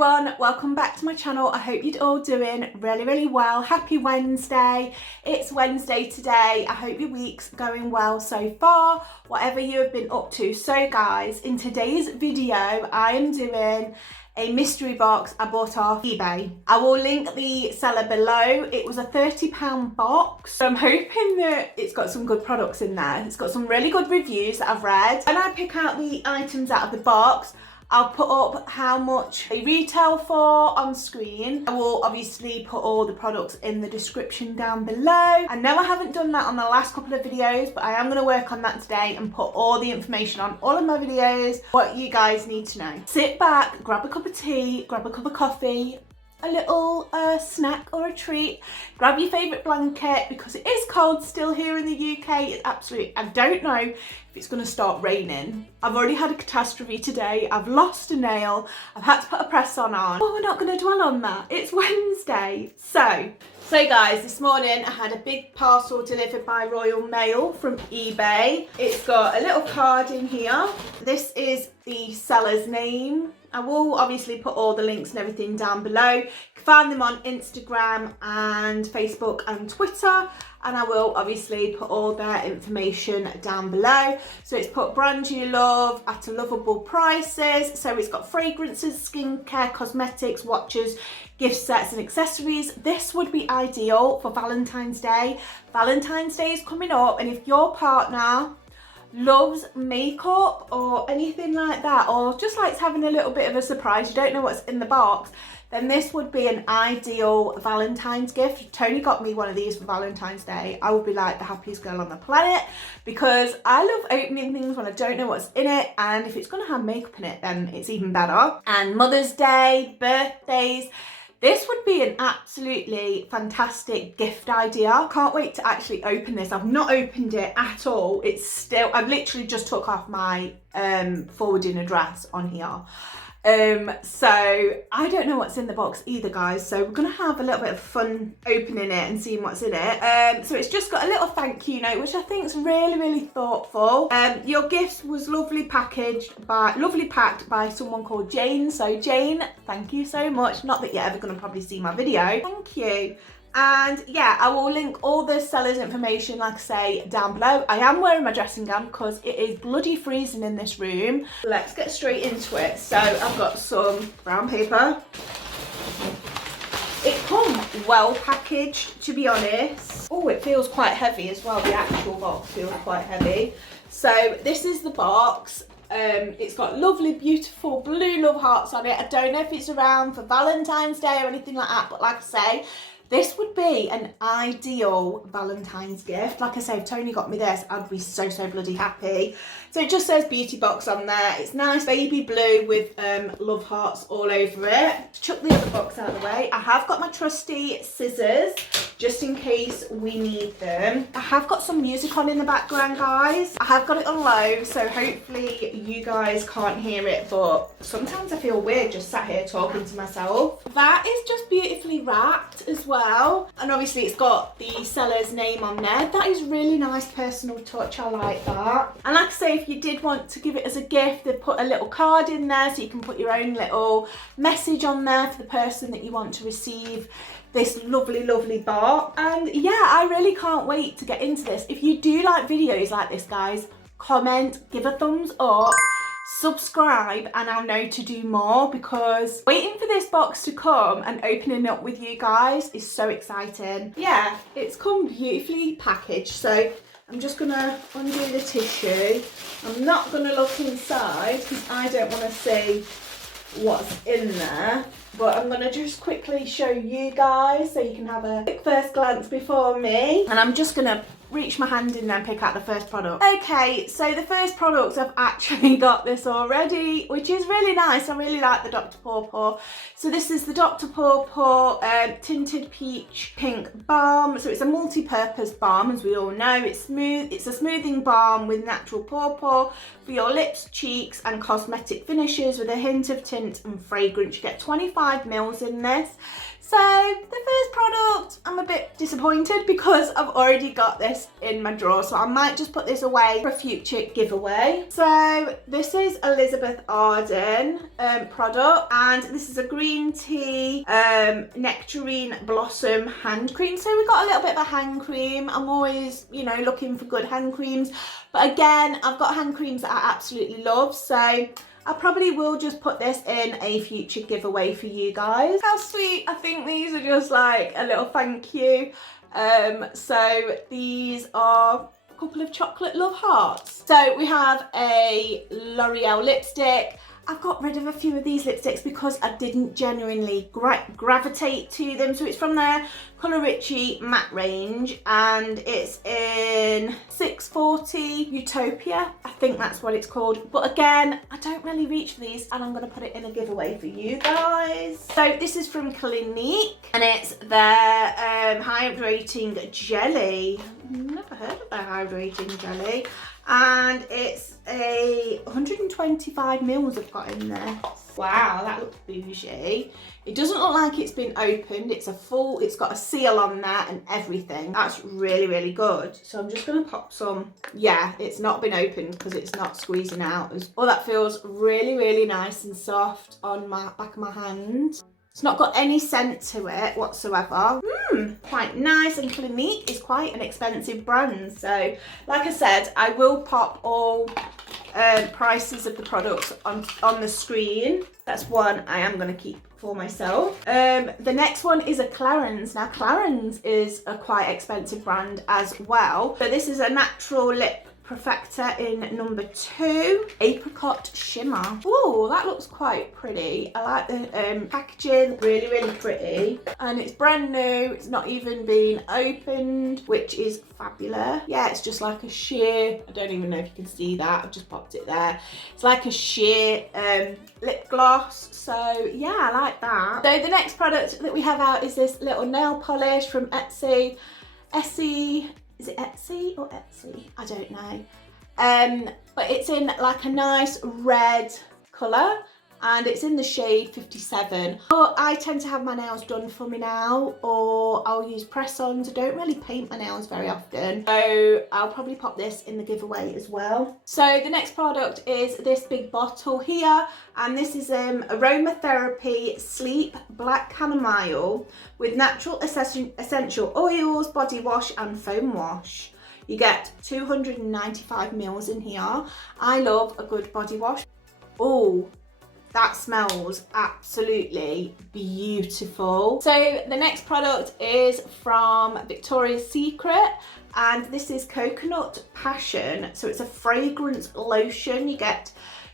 everyone, welcome back to my channel. I hope you're all doing really well. Happy Wednesday. It's Wednesday today. I hope your week's going well so far, whatever you have been up to. So guys, in today's video I am doing a mystery box I bought off eBay. I will link the seller below. It was a £30 box. So I'm hoping that it's got some good products in there. It's got some really good reviews that I've read. When I pick out the items out of the box, I'll put up how much they retail for on screen. I will obviously put all the products in the description down below. I know I haven't done that on the last couple of videos, but I am going to work on that today and put all the information on all of my videos, what you guys need to know. Sit back, grab a cup of tea, grab a cup of coffee, a little snack or a treat, grab your favourite blanket because it is cold still here in the UK. It's absolutely, I don't know if it's going to start raining. I've already had a catastrophe today. I've lost a nail. I've had to put a press on. But we're not going to dwell on that. It's Wednesday. So guys, this morning I had a big parcel delivered by Royal Mail from eBay. It's got a little card in here. This is the seller's name. I will obviously put all the links and everything down below. You can find them on Instagram and Facebook and Twitter, and I will obviously put all their information down below. So it's put brand you love at a lovable prices. So it's got fragrances, skincare, cosmetics, watches, gift sets and accessories. This would be ideal for Valentine's Day. Valentine's Day is coming up, and if your partner loves makeup or anything like that, or just likes having a little bit of a surprise, you don't know what's in the box, then this would be an ideal Valentine's gift. If Tony got me one of these for Valentine's Day, I would be like the happiest girl on the planet, because I love opening things when I don't know what's in it, and if it's going to have makeup in it, then it's even better. And Mother's Day, birthdays, this would be an absolutely fantastic gift idea. Can't wait to actually open this. I've not opened it at all. It's still, I've literally just took off my forwarding address on here. So I don't know what's in the box either, guys. So we're gonna have a little bit of fun opening it and seeing what's in it. So it's just got a little thank you note, which I think is really thoughtful. Your gift was lovely packed by someone called Jane. So Jane, thank you so much. Not that you're ever gonna probably see my video. Thank you. And yeah, I will link all the seller's information, like I say, down below. I am wearing my dressing gown because it is bloody freezing in this room. Let's get straight into it. So I've got some brown paper. It comes well packaged, to be honest. Oh, it feels quite heavy as well. The actual box feels quite heavy. So this is the box. It's got lovely, beautiful blue love hearts on it. I don't know if it's around for Valentine's Day or anything like that, but like I say, this would be an ideal Valentine's gift. Like I say, if Tony got me this, I'd be so bloody happy. So it just says beauty box on there. It's nice baby blue with love hearts all over it. Chuck the other box out of the way. I have got my trusty scissors, just in case we need them. I have got some music on in the background, guys. I have got it on low, so hopefully you guys can't hear it, but sometimes I feel weird just sat here talking to myself. That is just beautifully wrapped as well. And obviously it's got the seller's name on there. That is really nice personal touch. I like that. And like I say, if you did want to give it as a gift, they've put a little card in there so you can put your own little message on there for the person that you want to receive this lovely box. And yeah, I really can't wait to get into this. If you do like videos like this, guys, comment, give a thumbs up, subscribe, and I'll know to do more, because waiting for this box to come and opening it up with you guys is so exciting. Yeah, it's come beautifully packaged. So I'm just gonna undo the tissue. I'm not gonna look inside because I don't want to see what's in there, but I'm gonna just quickly show you guys so you can have a quick first glance before me. And I'm just gonna reach my hand in there and pick out the first product. Okay, so the first product, I've actually got this already, which is really nice. I really like the Dr. Pawpaw. So this is the Dr. Pawpaw Tinted Peach Pink Balm. So it's a multi-purpose balm, as we all know. It's smooth. It's a smoothing balm with natural pawpaw, For your lips, cheeks and cosmetic finishes with a hint of tint and fragrance. You get 25 mils in this. So the first product, I'm a bit disappointed because I've already got this in my drawer. So I might just put this away for a future giveaway. So this is Elizabeth Arden product, and this is a green tea nectarine blossom hand cream. So we've got a little bit of a hand cream. I'm always, you know, looking for good hand creams. But again, I've got hand creams that I absolutely love. So I probably will just put this in a future giveaway for you guys. How sweet. I think these are just like a little thank you. So these are a couple of chocolate love hearts. So we have a L'Oreal lipstick. I've got rid of a few of these lipsticks because I didn't genuinely gravitate to them. So it's from their Colour Richie matte range, and it's in 640 Utopia. I think that's what it's called. But again, I don't really reach for these, and I'm going to put it in a giveaway for you guys. So this is from Clinique, and it's their hydrating jelly. Never heard of their hydrating jelly. And it's a 125 mils I've got in there. Wow, that looks bougie. It doesn't look like it's been opened. It's got a seal on there and everything. That's really, really good. So I'm just gonna pop some. Yeah, it's not been opened because it's not squeezing out. Oh, that feels really, really nice and soft on my back of my hand. It's not got any scent to it whatsoever. Quite nice, and Clinique is quite an expensive brand. So, like I said, I will pop all prices of the products on the screen. That's one I am going to keep for myself. The next one is a Clarins. Now, Clarins is a quite expensive brand as well. So this is a natural lip perfector in number 2, apricot shimmer. Oh, that looks quite pretty. I like the packaging, really, really pretty. And it's brand new. It's not even been opened, which is fabulous. Yeah, it's just like a sheer, I don't even know if you can see that. I've just popped it there. It's like a sheer lip gloss. So yeah, I like that. So the next product that we have out is this little nail polish from Etsy. Is it Etsy or Etsy? I don't know. But it's in like a nice red colour, and it's in the shade 57. But I tend to have my nails done for me now, or I'll use press-ons. I don't really paint my nails very often, so I'll probably pop this in the giveaway as well. So the next product is this big bottle here, and this is Aromatherapy Sleep Black Chamomile with natural essential oils, body wash and foam wash. You get 295 mils in here. I love a good body wash. Oh, that smells absolutely beautiful. So the next product is from Victoria's Secret, and this is Coconut Passion. So it's a fragrance lotion. You get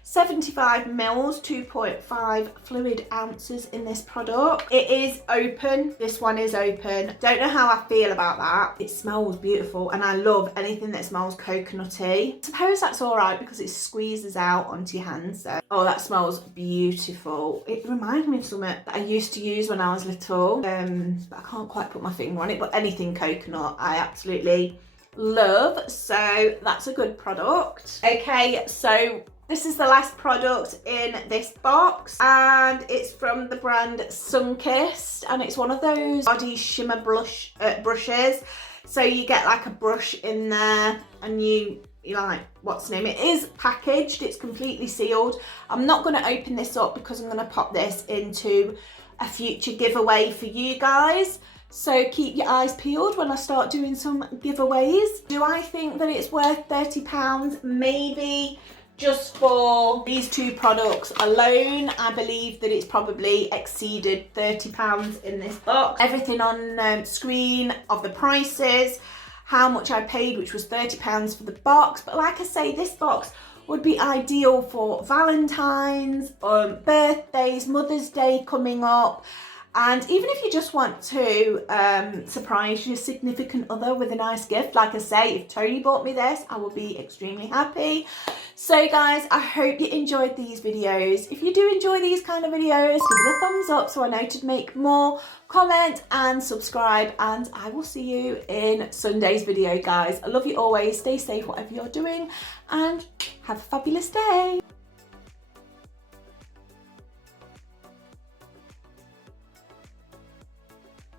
75 mils, 2.5 fluid ounces in this product. It is open. This one is open. Don't know how I feel about that. It smells beautiful, and I love anything that smells coconutty. I suppose that's all right because it squeezes out onto your hands. So, oh, that smells beautiful. It reminds me of something that I used to use when I was little, but I can't quite put my finger on it. But anything coconut, I absolutely love. So that's a good product. Okay, so this is the last product in this box, and it's from the brand Sunkissed, and it's one of those body shimmer brushes. So you get like a brush in there, and you like, what's the name? It is packaged, it's completely sealed. I'm not going to open this up because I'm going to pop this into a future giveaway for you guys. So keep your eyes peeled when I start doing some giveaways. Do I think that it's worth £30? Maybe. Just for these two products alone, I believe that it's probably exceeded £30 in this box. Everything on screen of the prices, how much I paid, which was £30 for the box. But like I say, this box would be ideal for Valentine's, birthdays, Mother's Day coming up. And even if you just want to surprise your significant other with a nice gift, like I say, if Tony bought me this, I will be extremely happy. So guys, I hope you enjoyed these videos. If you do enjoy these kind of videos, give it a thumbs up so I know to make more, comment and subscribe, and I will see you in Sunday's video, guys. I love you always. Stay safe whatever you're doing and have a fabulous day.